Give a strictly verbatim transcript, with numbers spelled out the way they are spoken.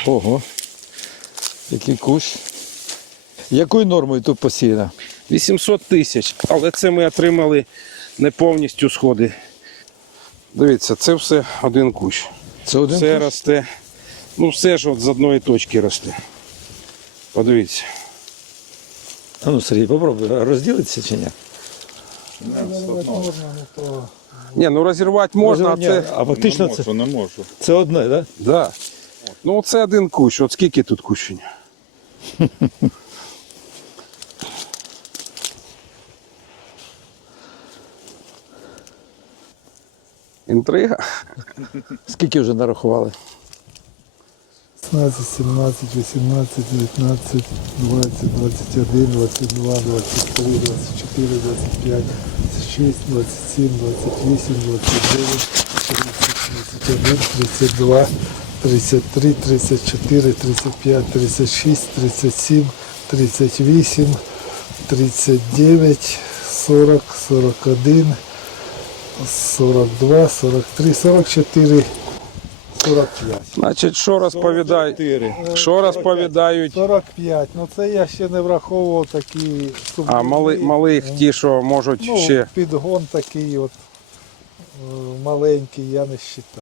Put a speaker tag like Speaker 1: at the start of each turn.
Speaker 1: Ого. Який кущ. Якою нормою тут посіяно?
Speaker 2: вісімсот тисяч, але це ми отримали не повністю сходи. Дивіться, це все один кущ.
Speaker 1: Це один
Speaker 2: Все
Speaker 1: кущ?
Speaker 2: росте. Ну все ж от з одної точки росте. Подивіться.
Speaker 1: А ну, Сергій, попробуй, розділитися чи ні?
Speaker 2: Ні, ну розірвати можна, а
Speaker 1: Ні,
Speaker 2: це...
Speaker 1: а фактично
Speaker 3: не
Speaker 1: це,
Speaker 3: можу, не можу.
Speaker 1: це одне, так? Да?
Speaker 2: Да. Ну це один кущ. От скільки тут кущень? Інтрига.
Speaker 1: Скільки вже нарахували?
Speaker 4: шістнадцять, сімнадцять, вісімнадцять, дев'ятнадцять, двадцять, двадцять один, двадцять два, двадцять три, двадцять чотири, двадцять п'ять, двадцять шість, двадцять сім, двадцять вісім, двадцять дев'ять, тридцять, тридцять один, тридцять два, тридцять три, тридцять чотири, тридцять п'ять, тридцять шість, тридцять сім, тридцять вісім, тридцять дев'ять, сорок, сорок один, сорок два, сорок три, сорок чотири, сорок п'ять.
Speaker 2: Значить, що розповідають? Що розповідають?
Speaker 4: сорок п'ять. Ну це я ще не враховував такі суб'єктивні.
Speaker 2: А мали, малих ті, що можуть
Speaker 4: Ну,
Speaker 2: ще.
Speaker 4: підгон такий от е, маленький, я не вважаю.